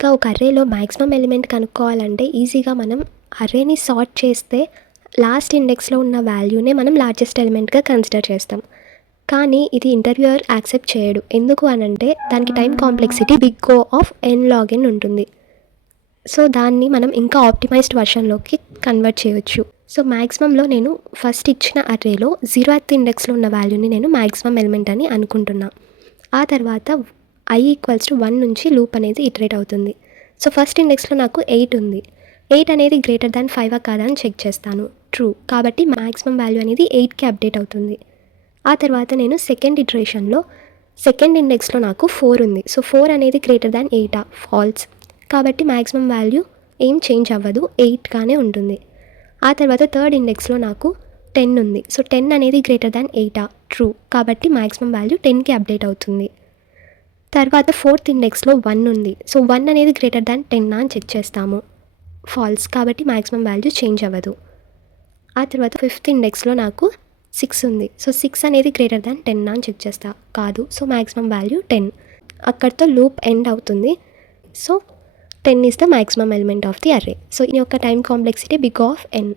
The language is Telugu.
ఇంకా ఒక అర్రేలో మ్యాక్సిమం ఎలిమెంట్ కనుక్కోవాలంటే ఈజీగా మనం అర్రేని సార్ట్ చేస్తే లాస్ట్ ఇండెక్స్లో ఉన్న వాల్యూనే మనం లార్జెస్ట్ ఎలిమెంట్గా కన్సిడర్ చేస్తాం. కానీ ఇది ఇంటర్వ్యూయర్ యాక్సెప్ట్ చేయడు. ఎందుకు అనంటే దానికి time complexity big O of n log n ఉంటుంది. సో దాన్ని మనం ఇంకా ఆప్టిమైజ్డ్ వర్షన్లోకి కన్వర్ట్ చేయొచ్చు. సో మ్యాక్సిమంలో నేను ఫస్ట్ ఇచ్చిన అర్రేలో 0th ఇండెక్స్లో ఉన్న వాల్యూని నేను మ్యాక్సిమం ఎలిమెంట్ అని అనుకుంటున్నా. ఆ తర్వాత i = 1 నుంచి లూప్ అనేది ఇటరేట్ అవుతుంది. సో ఫస్ట్ ఇండెక్స్లో నాకు 8 ఉంది. 8 అనేది గ్రేటర్ దాన్ 5 కాదా అని చెక్ చేస్తాను. ట్రూ, కాబట్టి మ్యాక్సిమం వాల్యూ అనేది 8కి అప్డేట్ అవుతుంది. ఆ తర్వాత నేను సెకండ్ ఇటరేషన్లో సెకండ్ ఇండెక్స్లో నాకు 4 ఉంది. సో 4 అనేది గ్రేటర్ దాన్ 8 ఫాల్స్, కాబట్టి మ్యాక్సిమం వాల్యూ ఏం చేంజ్ అవ్వదు, 8గానే ఉంటుంది. ఆ తర్వాత థర్డ్ ఇండెక్స్లో నాకు 10 ఉంది. సో 10 అనేది గ్రేటర్ దాన్ 8 ట్రూ, కాబట్టి మ్యాక్సిమం వాల్యూ 10కి అప్డేట్ అవుతుంది. తర్వాత ఫోర్త్ ఇండెక్స్లో 1 ఉంది. సో 1 అనేది గ్రేటర్ దాన్ 10 అని చెక్ చేస్తాము, ఫాల్స్, కాబట్టి మ్యాక్సిమం వాల్యూ చేంజ్ అవ్వదు. ఆ తర్వాత ఫిఫ్త్ ఇండెక్స్లో నాకు 6 ఉంది. సో 6 అనేది గ్రేటర్ దాన్ 10 అని చెక్ చేస్తా, కాదు, సో మ్యాక్సిమం వాల్యూ 10. అక్కడితో లూప్ ఎండ్ అవుతుంది. So 10 is the maximum element of the array. So ఈ యొక్క time complexity big O of n.